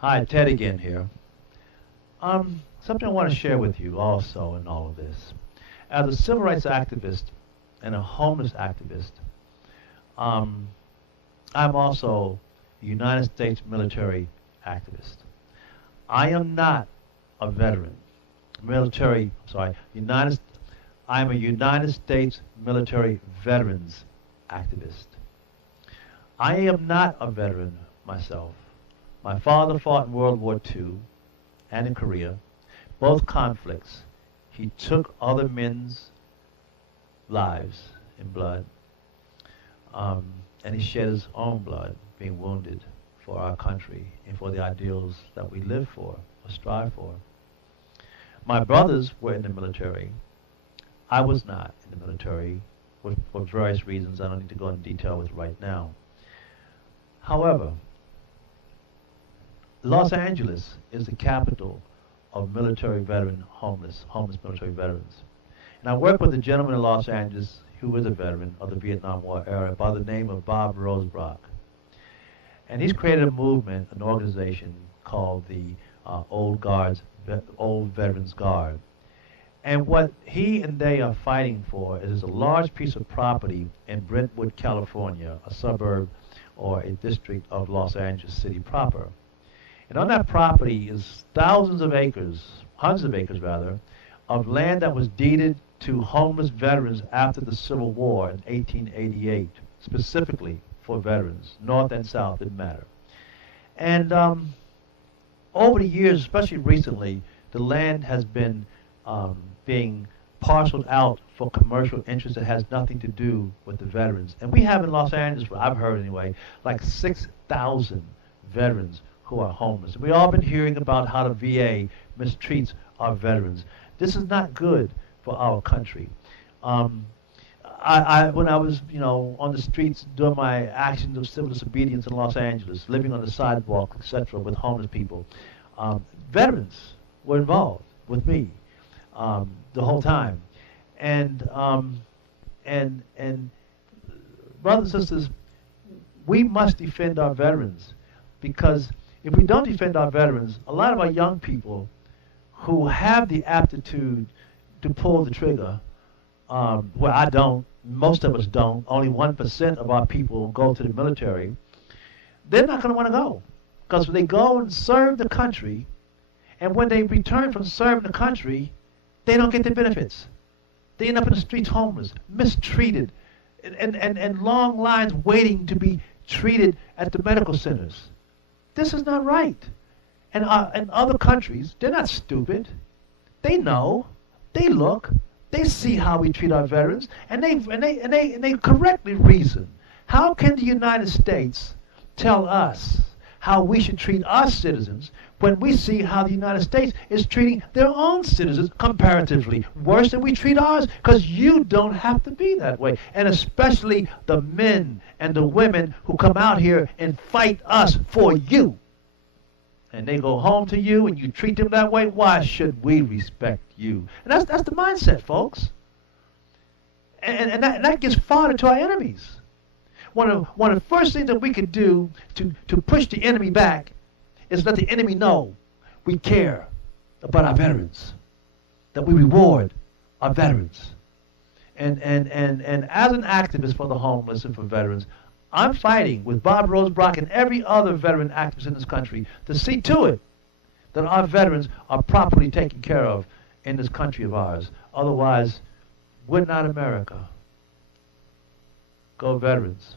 Hi, Ted again here. Something I want to share with you also in all of this. As a civil rights activist and a homeless activist, um, I'm also a United States military activist. I am not a veteran. United, I'm a United States military veterans activist. I am not a veteran myself. My father fought in World War II and in Korea, both conflicts. He took other men's lives in blood, and he shed his own blood, being wounded for our country and for the ideals that we live for or strive for. My brothers were in the military. I was not in the military for various reasons I don't need to go into detail with right now. However, Los Angeles is the capital of military veteran homeless military veterans. And I work with a gentleman in Los Angeles who was a veteran of the Vietnam War era by the name of Bob Rosebrock. And he's created a movement, an organization called the Old Veterans Guard. And what he and they are fighting for is a large piece of property in Brentwood, California, a suburb or a district of Los Angeles City proper. And on that property is thousands of acres, hundreds of acres rather, of land that was deeded to homeless veterans after the Civil War in 1888, specifically for veterans, North and South, didn't matter. And over the years, especially recently, the land has been being parceled out for commercial interests that has nothing to do with the veterans. And we have in Los Angeles, I've heard anyway, like 6,000 veterans who are homeless. We've all been hearing about how the VA mistreats our veterans. This is not good for our country. When I was, on the streets doing my actions of civil disobedience in Los Angeles, living on the sidewalk, etc., with homeless people, veterans were involved with me the whole time, and brothers and sisters, we must defend our veterans, because if we don't defend our veterans, a lot of our young people who have the aptitude to pull the trigger, well, I don't, most of us don't, only 1% of our people go to the military, they're not going to want to go. Because when they go and serve the country, and when they return from serving the country, they don't get the benefits. They end up in the streets homeless, mistreated, and long lines waiting to be treated at the medical centers. This is not right. And in other countries, they're not stupid. They know. They look. They see how we treat our veterans, and they correctly reason. How can the United States tell us how we should treat our citizens when we see how the United States is treating their own citizens comparatively worse than we treat ours? Because you don't have to be that way. And especially the men and the women who come out here and fight us for you. And they go home to you and you treat them that way. Why should we respect you? And that's the mindset, folks. And that gets far to our enemies. One of the first things that we can do to push the enemy back is let the enemy know we care about our veterans, that we reward our veterans. And as an activist for the homeless and for veterans, I'm fighting with Bob Rosebrock and every other veteran activist in this country to see to it that our veterans are properly taken care of in this country of ours. Otherwise, we're not America. Go veterans.